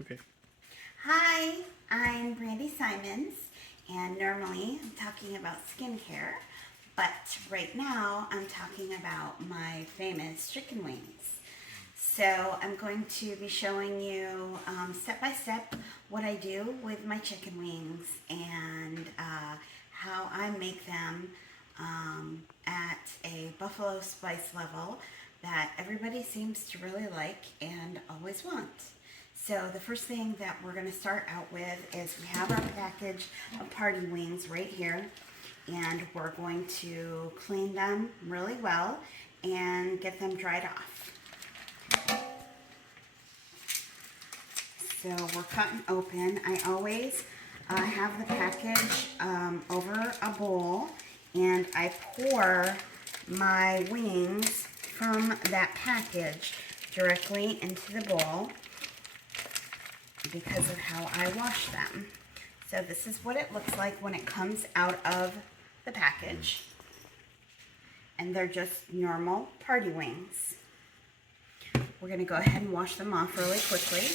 Okay. Hi, I'm Brandee Simons, and normally I'm talking about skincare, but right now I'm talking about my famous chicken wings. So I'm going to be showing you step by step what I do with my chicken wings and how I make them at a buffalo spice level that everybody seems to really like and always want. So the first thing that we're going to start out with is we have our package of party wings right here, and we're going to clean them really well and get them dried off. So we're cutting open. I always have the package over a bowl, and I pour my wings from that package directly into the bowl because of how I wash them. So this is what it looks like when it comes out of the package. And they're just normal party wings. We're going to go ahead and wash them off really quickly.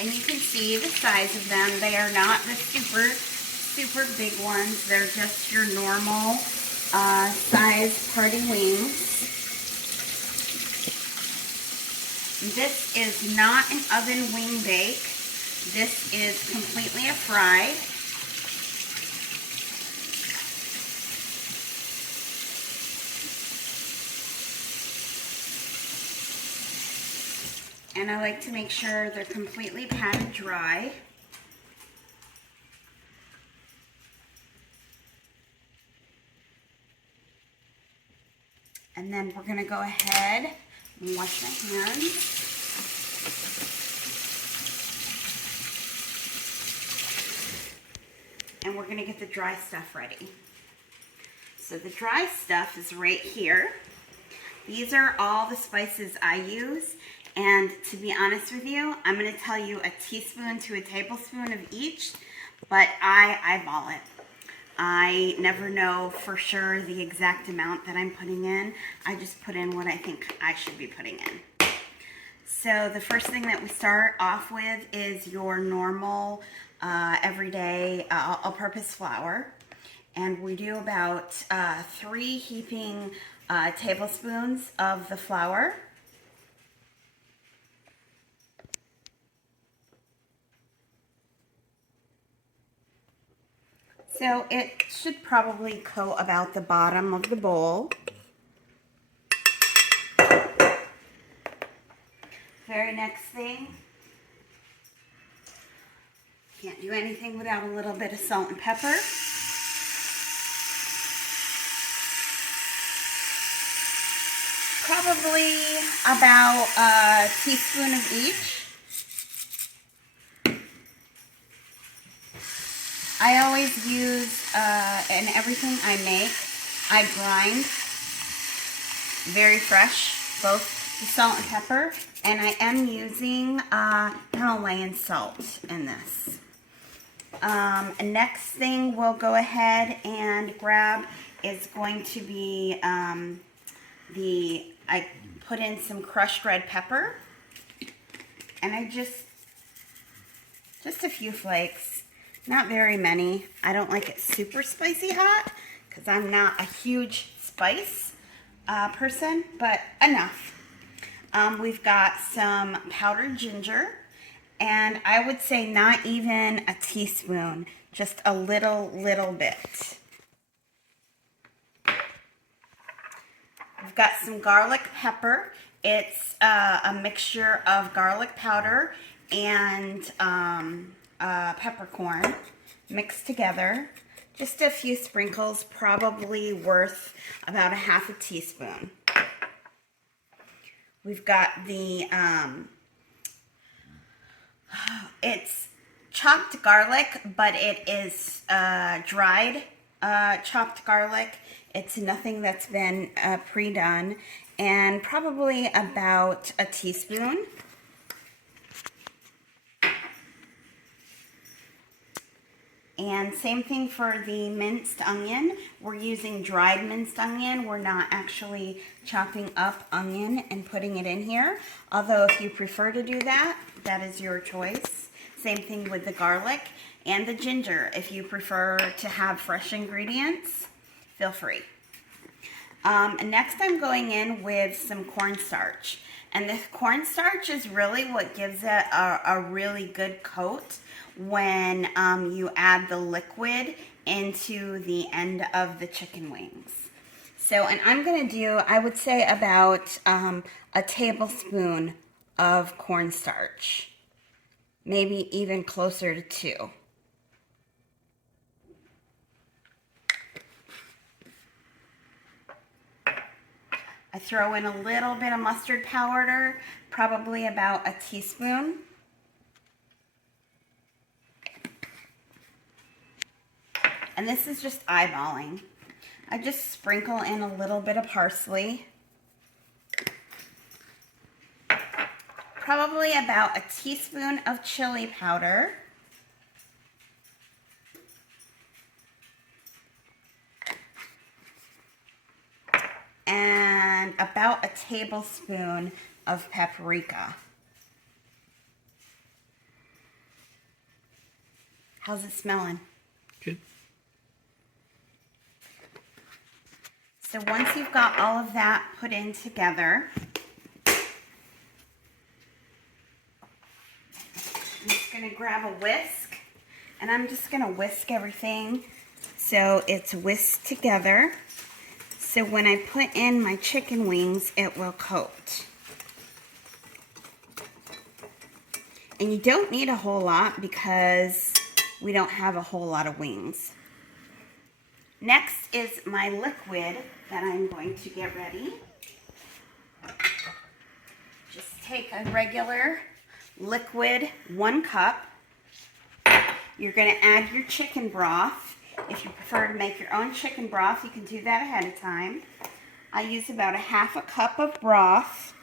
And you can see the size of them. They are not the super big ones. They're just your normal size party wings. This is not an oven wing bake. This is completely a fry. And I like to make sure they're completely patted dry. And then we're going to go ahead and wash my hands. And we're going to get the dry stuff ready. So the dry stuff is right here. These are all the spices I use, and to be honest with you, I'm going to tell you a teaspoon to a tablespoon of each, but I eyeball it. I never know for sure the exact amount that I'm putting in. I just put in what I think I should be putting in. So the first thing that we start off with is your normal everyday all-purpose flour. And we do about 3 heaping tablespoons of the flour. So it should probably coat about the bottom of the bowl. Very next thing, can't do anything without a little bit of salt and pepper. Probably about a teaspoon of each. I always use, in everything I make, I grind very fresh, both the salt and pepper, and I am using Himalayan salt in this. Next thing we'll go ahead and grab is going to be I put in some crushed red pepper, and I just a few flakes, not very many. I don't like it super spicy hot because I'm not a huge spice person, but enough. We've got some powdered ginger, and I would say not even a teaspoon, just a little bit. We've got some garlic pepper. It's a mixture of garlic powder and peppercorn mixed together. Just a few sprinkles, probably worth about a half a teaspoon. We've got the, it's chopped garlic, but it is dried chopped garlic. It's nothing that's been pre-done, and probably about a teaspoon. And same thing for the minced onion. We're using dried minced onion. We're not actually chopping up onion and putting it in here. Although if you prefer to do that, that is your choice. Same thing with the garlic and the ginger. If you prefer to have fresh ingredients, feel free. Next I'm going in with some cornstarch. And this cornstarch is really what gives it a really good coat when you add the liquid into the end of the chicken wings. So, and I'm going to do, I would say about a tablespoon of cornstarch. Maybe even closer to 2. I throw in a little bit of mustard powder, probably about a teaspoon. And this is just eyeballing. I just sprinkle in a little bit of parsley. Probably about a teaspoon of chili powder. And about a tablespoon of paprika. How's it smelling? Good. So once you've got all of that put in together, I'm just going to grab a whisk, and I'm just going to whisk everything so it's whisked together. So when I put in my chicken wings, it will coat. And you don't need a whole lot because we don't have a whole lot of wings. Next is my liquid that I'm going to get ready. Just take a regular liquid, 1 cup. You're going to add your chicken broth. If you prefer to make your own chicken broth, you can do that ahead of time. I use about a 1/2 cup of broth.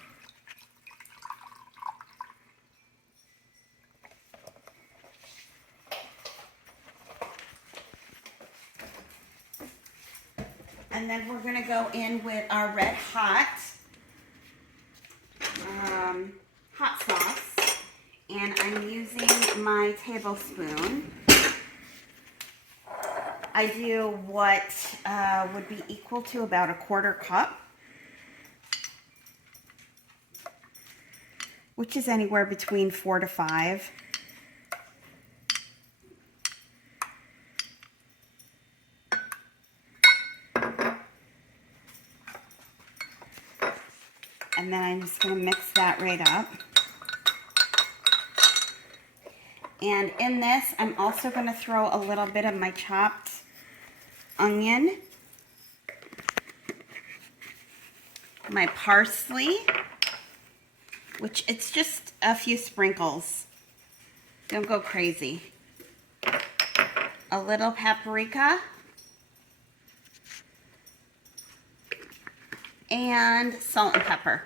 And then we're going to go in with our red hot sauce. And I'm using my tablespoon. I do what would be equal to about a 1/4 cup, which is anywhere between 4 to 5. And then I'm just going to mix that right up. And in this, I'm also going to throw a little bit of my chopped onion, my parsley, which it's just a few sprinkles. Don't go crazy. A little paprika. And salt and pepper.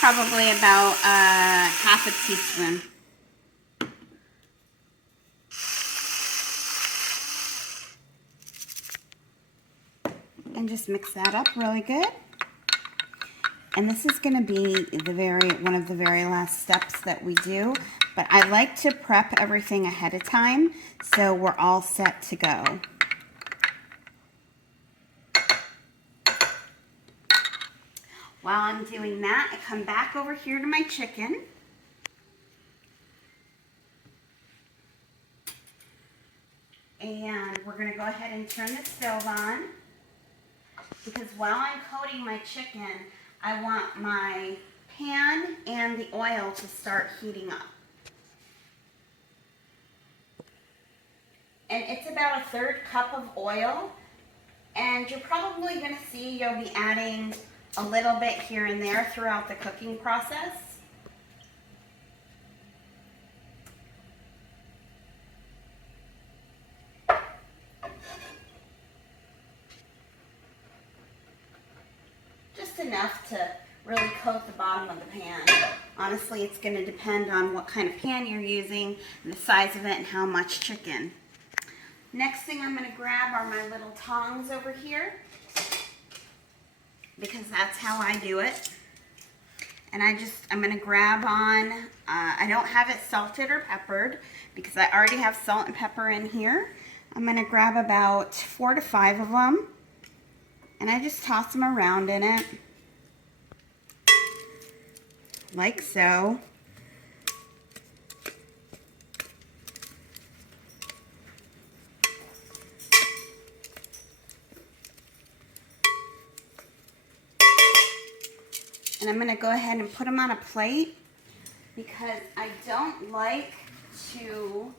Probably about 1/2 teaspoon. And just mix that up really good. And this is going to be one of the very last steps that we do. But I like to prep everything ahead of time so we're all set to go. While I'm doing that, I come back over here to my chicken. And we're going to go ahead and turn the stove on. Because while I'm coating my chicken, I want my pan and the oil to start heating up. And it's about a 1/3 cup of oil. And you're probably going to see you'll be adding a little bit here and there throughout the cooking process. just enough to really coat the bottom of the pan. Honestly, it's going to depend on what kind of pan you're using, and the size of it, and how much chicken. Next thing I'm going to grab are my little tongs over here, because that's how I do it. And I'm going to grab on, I don't have it salted or peppered, because I already have salt and pepper in here. I'm going to grab about 4 to 5 of them, and I just toss them around in it, like so. And I'm going to go ahead and put them on a plate, because I don't like to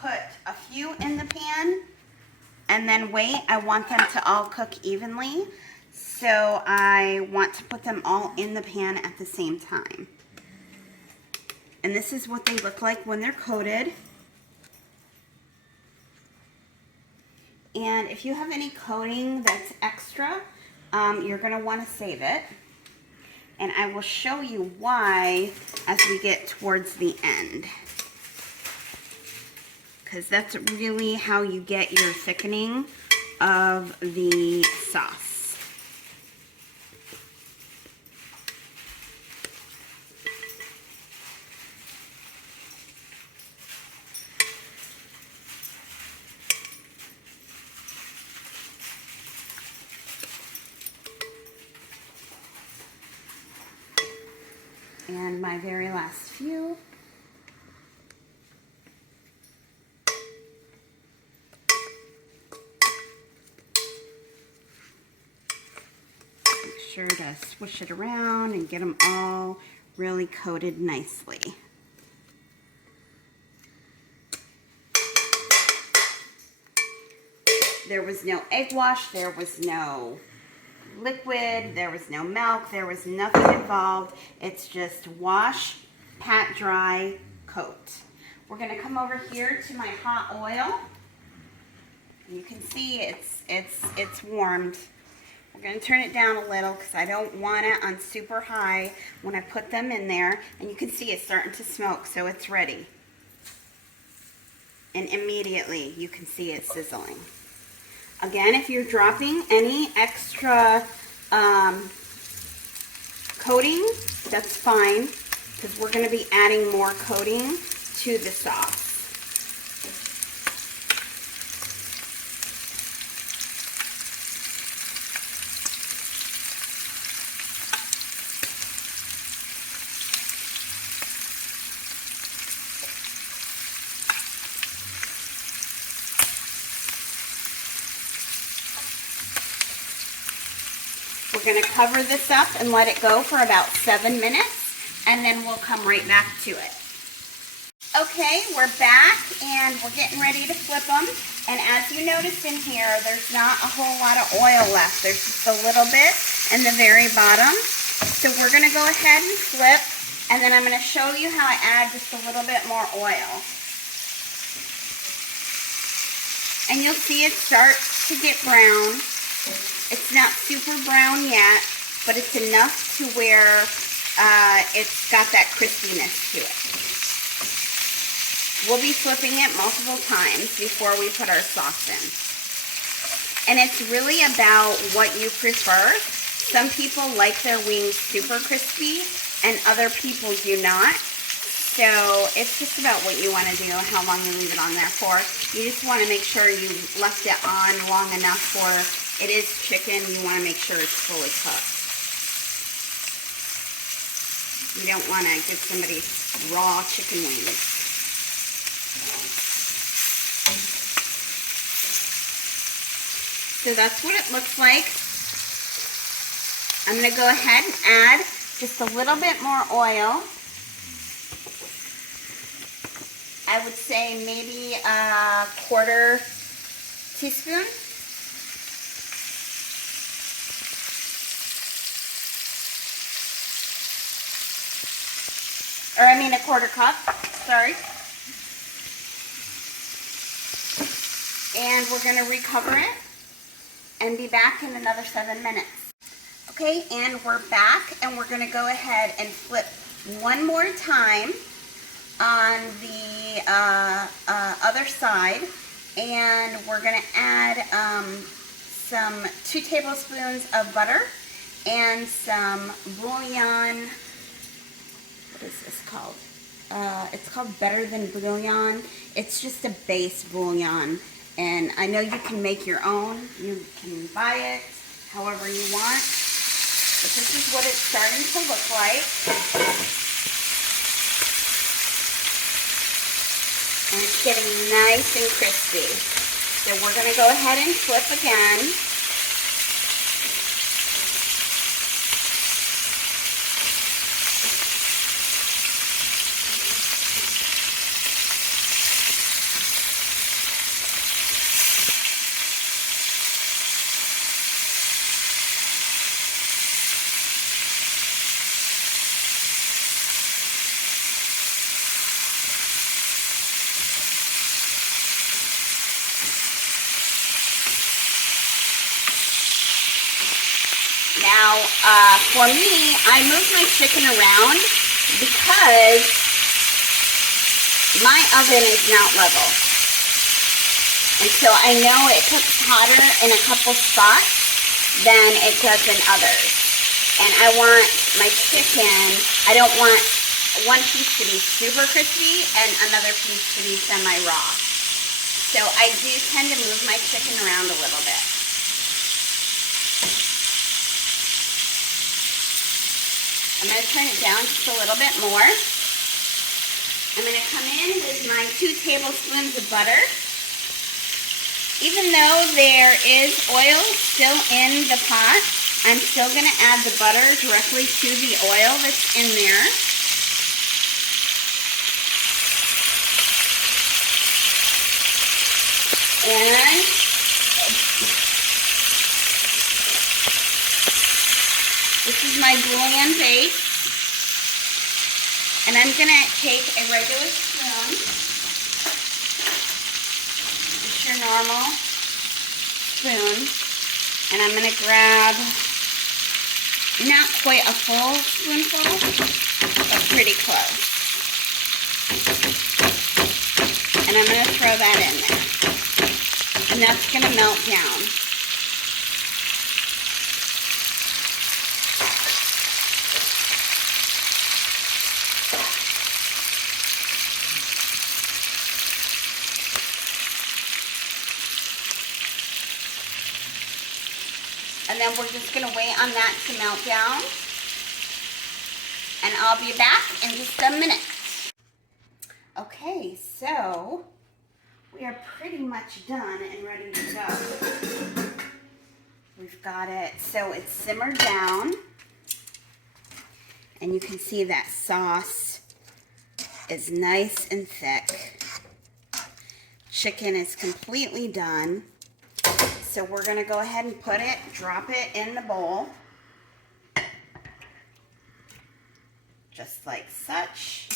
put a few in the pan and then wait. I want them to all cook evenly, so I want to put them all in the pan at the same time. And this is what they look like when they're coated. And if you have any coating that's extra, you're going to want to save it. And I will show you why as we get towards the end, because that's really how you get your thickening of the sauce. And my very last few. Make sure to swish it around and get them all really coated nicely. There was no egg wash, there was no liquid, there was no milk, there was nothing involved. It's just wash, pat dry, coat. We're going to come over here to my hot oil. You can see it's warmed. We're going to turn it down a little because I don't want it on super high when I put them in there. And you can see it's starting to smoke, so it's ready. And immediately you can see it sizzling. Again, if you're dropping any extra coating, that's fine, because we're going to be adding more coating to the sauce. We're going to cover this up and let it go for about 7 minutes, and then we'll come right back to it. Okay, we're back, and we're getting ready to flip them. And as you noticed in here, there's not a whole lot of oil left. There's just a little bit in the very bottom. So we're going to go ahead and flip, and then I'm going to show you how I add just a little bit more oil. And you'll see it start to get brown. It's not super brown yet, but it's enough to where it's got that crispiness to it. We'll be flipping it multiple times before we put our sauce in. And it's really about what you prefer. Some people like their wings super crispy, and other people do not. So it's just about what you want to do, how long you leave it on there for. You just want to make sure you left it on long enough for, it is chicken, you want to make sure it's fully cooked. You don't want to give somebody raw chicken wings. So that's what it looks like. I'm going to go ahead and add just a little bit more oil. I would say maybe a 1/4 teaspoon. Or I mean a 1/4 cup, sorry. And we're going to recover it and be back in another 7 minutes. Okay, and we're back, and we're gonna go ahead and flip one more time on the other side, and we're gonna add some 2 tablespoons of butter and some bouillon. What is this called? It's called Better Than Bouillon. It's just a base bouillon, and I know you can make your own. You can buy it however you want, but this is what it's starting to look like. And it's getting nice and crispy. So we're going to go ahead and flip again. Now, for me, I move my chicken around because my oven is not level. And so I know it cooks hotter in a couple spots than it does in others. And I want my chicken, I don't want one piece to be super crispy and another piece to be semi-raw. So I do tend to move my chicken around a little bit. I'm going to turn it down just a little bit more. I'm going to come in with my 2 tablespoons of butter. Even though there is oil still in the pot, I'm still going to add the butter directly to the oil that's in there. And this is my bouillon base, and I'm going to take a regular spoon, just your normal spoon, and I'm going to grab not quite a full spoonful, but pretty close. And I'm going to throw that in there, and that's going to melt down. And then we're just going to wait on that to melt down. And I'll be back in just a minute. Okay, so we are pretty much done and ready to go. We've got it, so it's simmered down. And you can see that sauce is nice and thick. Chicken is completely done. So we're going to go ahead and drop it in the bowl. Just like such.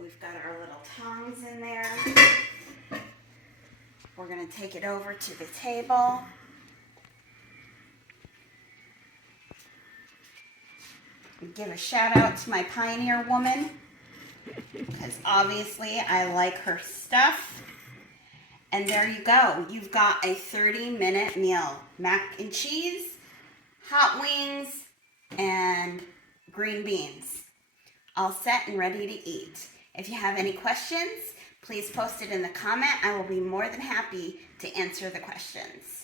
We've got our little tongs in there. We're going to take it over to the table. Give a shout out to my Pioneer woman, because obviously I like her stuff. And there you go. You've got a 30-minute meal. Mac and cheese, hot wings, and green beans. All set and ready to eat. If you have any questions, please post it in the comment. I will be more than happy to answer the questions.